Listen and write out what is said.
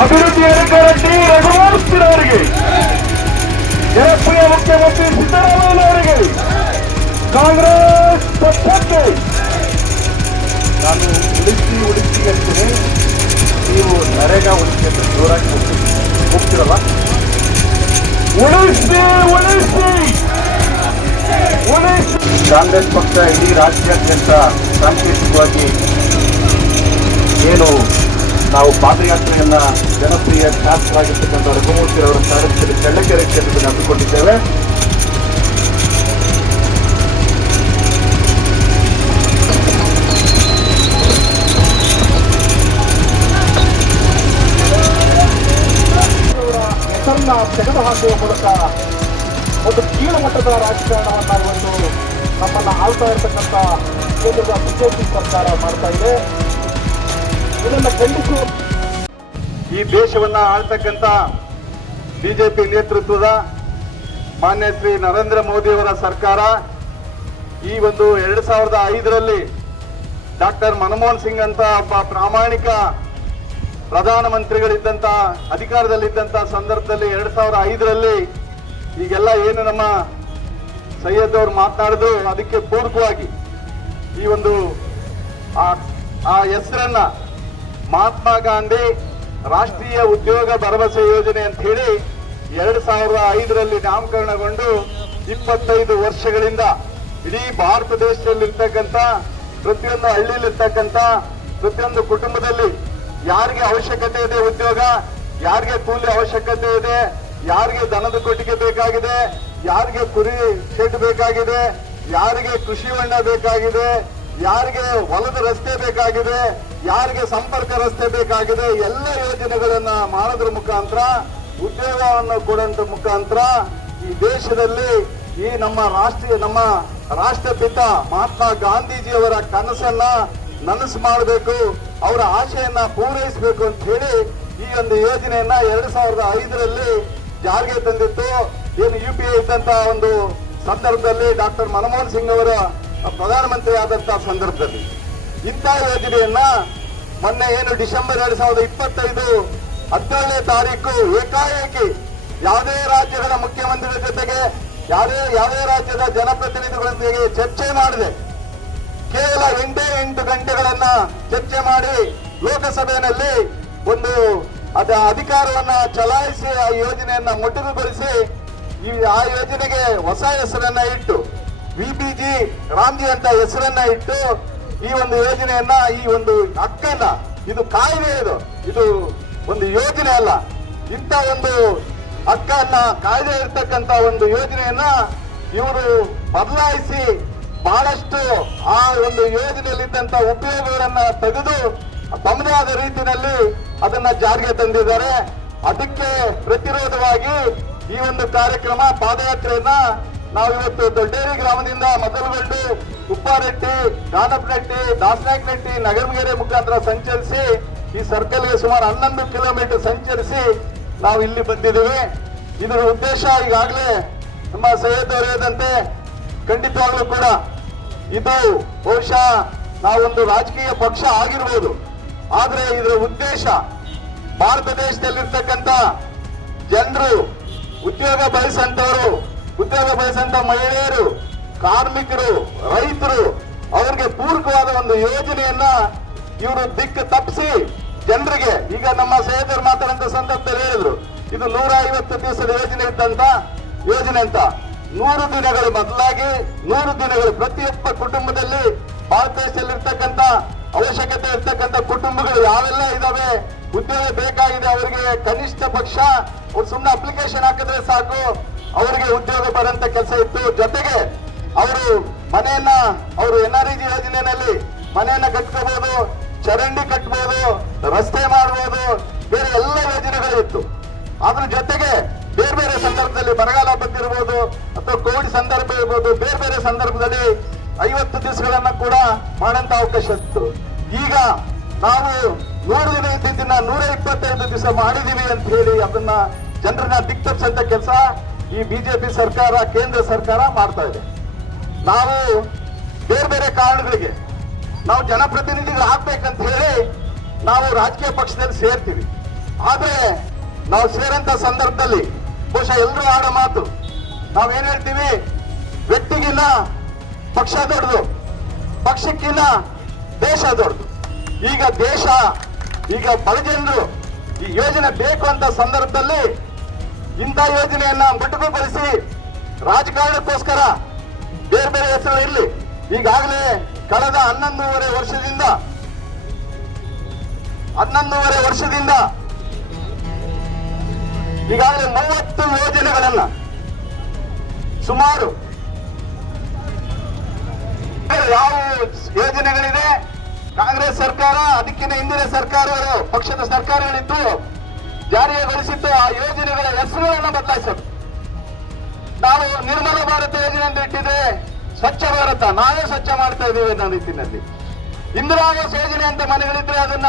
ಅಭಿವೃದ್ಧಿಯನ್ನು ಗ್ಯಾರಂಟಿ ರಘುವರ್ತಿನವರಿಗೆ, ಜನಪ್ರಿಯ ಮುಖ್ಯಮಂತ್ರಿ ಸಿದ್ದರಾಮಯ್ಯನವರಿಗೆ, ಕಾಂಗ್ರೆಸ್ ಪಕ್ಷಕ್ಕೆ ನಾನು ಉಳಿಸಿ ಅಂತೀನಿ. ನೀವು ನರೇಗಾ ಉಳಿಸಿ ಅಂತ ಜೋರಾಗಿ ಹೋಗ್ತಿರಲ್ಲ. ಉಳಿಸಿ ಉಳಿಸಿ ಉಳಿಸಿ. ಕಾಂಗ್ರೆಸ್ ಪಕ್ಷ ಇಡೀ ರಾಜ್ಯಾದ್ಯಂತ ಸಾಂಕೇತಿಕವಾಗಿ ಏನು ನಾವು ಪಾದಯಾತ್ರೆಯನ್ನ ಜನಪ್ರಿಯ ಶಾಸಕರಾಗಿರ್ತಕ್ಕಂಥ ರಘುಮೂರ್ತಿ ಅವರ ಸಾರಥ್ಯದಲ್ಲಿ ಚಳ್ಳಕೆರೆ ಕ್ಷೇತ್ರದಲ್ಲಿ ಹಮ್ಮಿಕೊಂಡಿದ್ದೇವೆ. ಹೆಸರನ್ನ ತೆಗೆದುಹಾಕುವ ಮೂಲಕ ಒಂದು ಕೀಳುಮಟ್ಟದ ರಾಜಕಾರಣವನ್ನ ಒಂದು ನಮ್ಮನ್ನ ಆಳ್ತಾ ಇರತಕ್ಕಂಥ ಕೇಂದ್ರದ ಬಿಜೆಪಿ ಸರ್ಕಾರ ಮಾಡ್ತಾ ಇದೆ. ಇದನ್ನು ಖಂಡಿಸುವ ಈ ದೇಶವನ್ನ ಆಳ್ತಕ್ಕಂಥ ಬಿಜೆಪಿ ನೇತೃತ್ವದ ಮಾನ್ಯ ಶ್ರೀ ನರೇಂದ್ರ ಮೋದಿಯವರ ಸರ್ಕಾರ ಈ ಒಂದು 2005ರಲ್ಲಿ ಡಾಕ್ಟರ್ ಮನಮೋಹನ್ ಸಿಂಗ್ ಅಂತ ಒಬ್ಬ ಪ್ರಾಮಾಣಿಕ ಪ್ರಧಾನಮಂತ್ರಿಗಳಿದ್ದಂತ ಅಧಿಕಾರದಲ್ಲಿದ್ದಂತ ಸಂದರ್ಭದಲ್ಲಿ 2005ರಲ್ಲಿ ಈಗೆಲ್ಲ ಏನು ನಮ್ಮ ಸೈಯದ್ ಅವರು ಮಾತನಾಡಿದ್ರು ಅದಕ್ಕೆ ಪೂರಕವಾಗಿ ಈ ಒಂದು ಆ ಹೆಸರನ್ನ ಮಹಾತ್ಮ ಗಾಂಧಿ ರಾಷ್ಟ್ರೀಯ ಉದ್ಯೋಗ ಭರವಸೆ ಯೋಜನೆ ಅಂತ ಹೇಳಿ 2005ರಲ್ಲಿ ನಾಮಕರಣಗೊಂಡು 25 ವರ್ಷಗಳಿಂದ ಇಡೀ ಭಾರತ ದೇಶದಲ್ಲಿರ್ತಕ್ಕಂಥ ಪ್ರತಿಯೊಂದು ಹಳ್ಳಿಲಿರ್ತಕ್ಕಂಥ ಪ್ರತಿಯೊಂದು ಕುಟುಂಬದಲ್ಲಿ ಯಾರಿಗೆ ಅವಶ್ಯಕತೆ ಇದೆ ಉದ್ಯೋಗ, ಯಾರಿಗೆ ಕೂಲಿ ಅವಶ್ಯಕತೆ ಇದೆ, ಯಾರಿಗೆ ದನದ ಕೊಟ್ಟಿಗೆ ಬೇಕಾಗಿದೆ, ಯಾರಿಗೆ ಕುರಿ ಶೆಡ್ ಬೇಕಾಗಿದೆ, ಯಾರಿಗೆ ಕೃಷಿ ಹೊಂಡ ಬೇಕಾಗಿದೆ, ಯಾರಿಗೆ ಹೊಲದ ರಸ್ತೆ ಬೇಕಾಗಿದೆ, ಯಾರಿಗೆ ಸಂಪರ್ಕ ರಸ್ತೆ ಬೇಕಾಗಿದೆ, ಎಲ್ಲ ಯೋಜನೆಗಳನ್ನ ಮಾಡೋದ್ರ ಮುಖಾಂತರ ಉದ್ಯೋಗವನ್ನು ಕೊಡುವಂತ ಮುಖಾಂತರ ಈ ದೇಶದಲ್ಲಿ ಈ ನಮ್ಮ ರಾಷ್ಟ್ರಪಿತ ಮಹಾತ್ಮ ಗಾಂಧೀಜಿಯವರ ಕನಸನ್ನ ನನಸು ಮಾಡಬೇಕು, ಅವರ ಆಶೆಯನ್ನ ಪೂರೈಸಬೇಕು ಅಂತ ಹೇಳಿ ಈ ಒಂದು ಯೋಜನೆಯನ್ನ 2005ರಲ್ಲಿ ಜಾರಿಗೆ ತಂದಿತ್ತು. ಏನು UPA ಇದ್ದಂತ ಒಂದು ಸಂದರ್ಭದಲ್ಲಿ ಡಾಕ್ಟರ್ ಮನಮೋಹನ್ ಸಿಂಗ್ ಅವರ ಪ್ರಧಾನಮಂತ್ರಿ ಆದಂತಹ ಸಂದರ್ಭದಲ್ಲಿ ಇಂಥ ಯೋಜನೆಯನ್ನ ಮೊನ್ನೆ ಏನು ಡಿಸೆಂಬರ್ 2025 17ನೇ ತಾರೀಕು ಏಕಾಏಕಿ ಯಾವುದೇ ರಾಜ್ಯಗಳ ಮುಖ್ಯಮಂತ್ರಿಗಳ ಜೊತೆಗೆ ಯಾವುದೇ ರಾಜ್ಯದ ಜನಪ್ರತಿನಿಧಿಗಳೊಂದಿಗೆ ಚರ್ಚೆ ಮಾಡಿದೆ. ಕೇವಲ 8 ಗಂಟೆಗಳನ್ನ ಚರ್ಚೆ ಮಾಡಿ ಲೋಕಸಭೆಯಲ್ಲಿ ಒಂದು ಅಧಿಕಾರವನ್ನ ಚಲಾಯಿಸಿ ಆ ಯೋಜನೆಯನ್ನ ಮೊಟಕುಗೊಳಿಸಿ ಆ ಯೋಜನೆಗೆ ಹೊಸ ಹೆಸರನ್ನ ಇಟ್ಟು VBG ರಾಮ್ಜಿ ಅಂತ ಹೆಸರನ್ನ ಇಟ್ಟು ಈ ಒಂದು ಯೋಜನೆಯನ್ನ ಈ ಒಂದು ಹಕ್ಕನ್ನ, ಇದು ಕಾಯ್ದೆ, ಇದು ಒಂದು ಯೋಜನೆ ಅಲ್ಲ, ಇಂಥ ಒಂದು ಹಕ್ಕನ್ನ ಕಾಯ್ದೆ ಇರ್ತಕ್ಕಂಥ ಒಂದು ಯೋಜನೆಯನ್ನ ಇವರು ಬದಲಾಯಿಸಿ ಬಹಳಷ್ಟು ಆ ಒಂದು ಯೋಜನೆಯಲ್ಲಿದ್ದಂತ ಉಪಯೋಗಗಳನ್ನ ತೆಗೆದು ತಮ್ಮದೇ ಆದ ರೀತಿಯಲ್ಲಿ ಅದನ್ನ ಜಾರಿಗೆ ತಂದಿದ್ದಾರೆ. ಅದಕ್ಕೆ ಪ್ರತಿರೋಧವಾಗಿ ಈ ಒಂದು ಕಾರ್ಯಕ್ರಮ ಪಾದಯಾತ್ರೆಯನ್ನ ನಾವು ಇವತ್ತು ದೊಡ್ಡೇರಿ ಗ್ರಾಮದಿಂದ ಮೊದಲುಗೊಂಡು ಉಪ್ಪಾರೆಟ್ಟಿ, ಗಾನಪನಟ್ಟಿ, ದಾಸನಾಯಕನಟ್ಟಿ, ನಗರಮಗೆರೆ ಮುಖಾಂತರ ಸಂಚರಿಸಿ ಈ ಸರ್ಕಲ್ಗೆ ಸುಮಾರು 11 ಕಿಲೋಮೀಟರ್ ಸಂಚರಿಸಿ ನಾವು ಇಲ್ಲಿ ಬಂದಿದ್ದೀವಿ. ಇದರ ಉದ್ದೇಶ ಈಗಾಗಲೇ ನಮ್ಮ ಸೈಯದ್ ಅವರು ಹೇಳಿದಂತೆ ಖಂಡಿತವಾಗ್ಲೂ ಕೂಡ ಇದು ಬಹುಶಃ ನಾವೊಂದು ರಾಜಕೀಯ ಪಕ್ಷ ಆಗಿರ್ಬೋದು, ಆದ್ರೆ ಇದರ ಉದ್ದೇಶ ಭಾರತ ದೇಶದಲ್ಲಿರ್ತಕ್ಕಂಥ ಜನರು, ಉದ್ಯೋಗ ಬಯಸಂತ ಮಹಿಳೆಯರು, ಕಾರ್ಮಿಕರು, ರೈತರು, ಅವರಿಗೆ ಪೂರಕವಾದ ಒಂದು ಯೋಜನೆಯನ್ನ ಇವರು ದಿಕ್ಕು ತಪ್ಪಿಸಿ ಜನರಿಗೆ, ಈಗ ನಮ್ಮ ಸಹೋದರರು ಮಾತಾಡುವಂತ ಸಂದರ್ಭದಲ್ಲಿ ಹೇಳಿದ್ರು ಇದು 150 ದಿವಸದ ಯೋಜನೆ ಇದ್ದಂತ ಯೋಜನೆ ಅಂತ. 100 ದಿನಗಳು ಬದಲಾಗಿ 100 ದಿನಗಳು ಪ್ರತಿಯೊಬ್ಬ ಕುಟುಂಬದಲ್ಲಿ ಭಾರತ ದೇಶದಲ್ಲಿರ್ತಕ್ಕಂಥ ಅವಶ್ಯಕತೆ ಇರ್ತಕ್ಕಂಥ ಕುಟುಂಬಗಳು ಯಾವೆಲ್ಲ ಇದಾವೆ, ಉದ್ಯೋಗ ಬೇಕಾಗಿದೆ ಅವರಿಗೆ, ಕನಿಷ್ಠ ಪಕ್ಷ ಅವ್ರು ಸುಮ್ಮನೆ ಅಪ್ಲಿಕೇಶನ್ ಹಾಕಿದ್ರೆ ಸಾಕು, ಅವರಿಗೆ ಉದ್ಯೋಗ ಬರಂತ ಕೆಲಸ ಇತ್ತು. ಜೊತೆಗೆ ಅವರು ಅವರು NREG ಯೋಜನೆಯಲ್ಲಿ ಮನೆಯನ್ನ ಕಟ್ಕೋಬಹುದು, ಚರಂಡಿ ಕಟ್ಬೋದು, ರಸ್ತೆ ಮಾಡಬಹುದು, ಬೇರೆ ಎಲ್ಲ ಯೋಜನೆಗಳಿತ್ತು. ಅದ್ರ ಜೊತೆಗೆ ಬೇರೆ ಬೇರೆ ಸಂದರ್ಭದಲ್ಲಿ ಬರಗಾಲ ಬಂದಿರಬಹುದು ಅಥವಾ ಕೋವಿಡ್ ಸಂದರ್ಭ ಇರ್ಬೋದು, ಬೇರೆ ಬೇರೆ ಸಂದರ್ಭದಲ್ಲಿ 50 ದಿವಸಗಳನ್ನ ಕೂಡ ಮಾಡಂತ ಅವಕಾಶ ಇತ್ತು. ಈಗ ನಾವು 100 ದಿನ ಇದ್ದಿದ್ದನ್ನ 125 ದಿವಸ ಮಾಡಿದೀವಿ ಅಂತ ಹೇಳಿ ಅದನ್ನ ಜನರನ್ನ ದಿಕ್ತಪ್ಸಂತ ಕೆಲಸ ಈ ಬಿಜೆಪಿ ಸರ್ಕಾರ, ಕೇಂದ್ರ ಸರ್ಕಾರ ಮಾಡ್ತಾ ಇದೆ. ನಾವು ಬೇರೆ ಬೇರೆ ಕಾರಣಗಳಿಗೆ ನಾವು ಜನಪ್ರತಿನಿಧಿಗಳು ಆಗ್ಬೇಕಂತ ಹೇಳಿ ನಾವು ರಾಜಕೀಯ ಪಕ್ಷದಲ್ಲಿ ಸೇರ್ತೀವಿ. ಆದ್ರೆ ನಾವು ಸೇರಂತ ಸಂದರ್ಭದಲ್ಲಿ ಬಹುಶಃ ಎಲ್ಲರೂ ಆಡೋ ಮಾತು ನಾವೇನ್ ಹೇಳ್ತೀವಿ, ವ್ಯಕ್ತಿಗಿನ್ನ ಪಕ್ಷ ದೊಡ್ಡದು, ಪಕ್ಷಕ್ಕಿನ್ನ ದೇಶ ದೊಡ್ಡದು. ಈಗ ಬಡ ಜನರು ಈ ಯೋಜನೆ ಬೇಕು ಅಂತ ಸಂದರ್ಭದಲ್ಲಿ ಇಂಥ ಯೋಜನೆಯನ್ನ ಮೊಟಕುಗೊಳಿಸಿ ರಾಜಕಾರಣಕ್ಕೋಸ್ಕರ ಬೇರೆ ಬೇರೆ ಹೆಸರು ಇರಲಿ. ಈಗಾಗಲೇ ಕಳೆದ 11.5 ವರ್ಷದಿಂದ ಈಗಾಗಲೇ 30 ಯೋಜನೆಗಳನ್ನ ಸುಮಾರು ಯಾವ ಯೋಜನೆಗಳಿದೆ ಕಾಂಗ್ರೆಸ್ ಸರ್ಕಾರ ಅದಕ್ಕಿಂತ ಹಿಂದಿನ ಸರ್ಕಾರಗಳು ಪಕ್ಷದ ಸರ್ಕಾರಗಳಿದ್ದು ಜಾರಿಗೊಳಿಸಿದ್ದು ಆ ಯೋಜನೆಗಳ ಹೆಸರುಗಳನ್ನ ಬದಲಾಯಿಸೋದು. ನಾವು ನಿರ್ಮಲ ಭಾರತ ಯೋಜನೆ ಅಂತ ಇಟ್ಟಿದೆ, ಸ್ವಚ್ಛ ಭಾರತ ನಾವೇ ಸ್ವಚ್ಛ ಮಾಡ್ತಾ ಇದ್ದೀವಿ ಅನ್ನೋ ರೀತಿಯಲ್ಲಿ. ಇಂದಿರಾ ಆವಾಸ್ ಯೋಜನೆ ಅಂತ ಮನೆಗಳಿದ್ರೆ ಅದನ್ನ